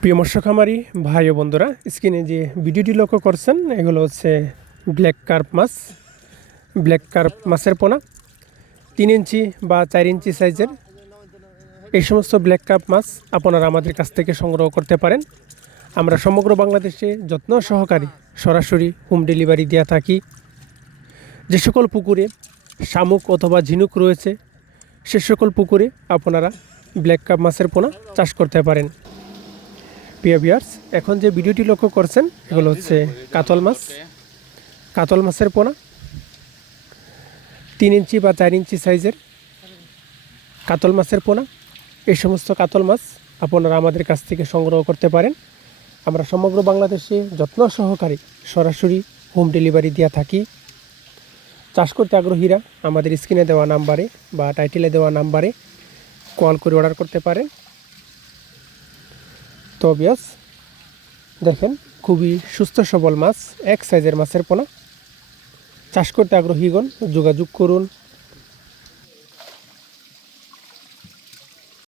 প্রিয় মৎস্য খামারি, ভাই ও বন্ধুরা, স্ক্রিনে যে ভিডিওটি লক্ষ্য করছেন, এগুলো হচ্ছে ব্ল্যাক কার্প মাছ। ব্ল্যাক কার্প মাছের পোনা, তিন ইঞ্চি বা চার ইঞ্চি সাইজের। এই সমস্ত ব্ল্যাক কার্প মাছ আপনারা আমাদের কাছ থেকে সংগ্রহ করতে পারেন। আমরা সমগ্র বাংলাদেশে যত্ন সহকারী সরাসরি হোম ডেলিভারি দেওয়া থাকি। যে সকল পুকুরে শামুক অথবা ঝিনুক রয়েছে, সে সকল পুকুরে আপনারা ব্ল্যাক কাপ মাছের পোনা চাষ করতে পারেন। প্রিয় বিয়ার্স এখন যে ভিডিওটি লক্ষ্য করছেন এগুলো হচ্ছে কাতল মাছ। কাতল মাছের পোনা তিন ইঞ্চি বা চার ইঞ্চি সাইজের কাতল মাছের পোনা। এই সমস্ত কাতল মাছ আপনারা আমাদের কাছ থেকে সংগ্রহ করতে পারেন। আমরা সমগ্র বাংলাদেশে যত্ন সহকারে সরাসরি হোম ডেলিভারি দিয়ে থাকি। চাষ করতে আগ্রহীরা আমাদের স্ক্রিনে দেওয়া নাম্বারে বা টাইটেলে দেওয়া নাম্বারে কল করে অর্ডার করতে পারেন। তো অবিয়াস দেখেন, খুবই সুস্থ, সবল মাছ, এক সাইজের মাছের পোনা। চাষ করতে আগ্রহীগণ যোগাযোগ করুন।